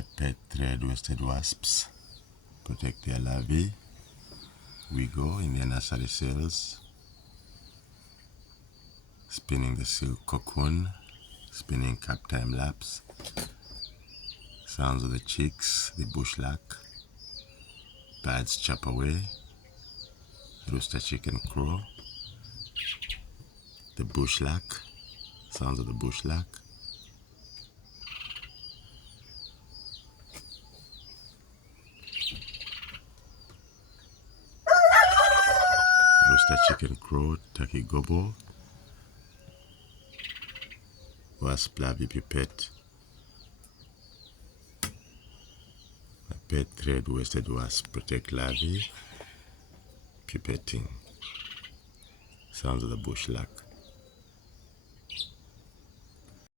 My pet thread-waisted wasps protect their larvae. We go in their nursery cells, spinning the silk cocoon, spinning cap time laps, sounds of the chicks, the bush lark, birds chop away, rooster chicken crow, the bush lark, sounds of the bush lark, rooster chicken crow, turkey gobble, wasp larvae pipette. My pet thread-waisted wasp protect larvae, pipetting, sounds of the bush lark.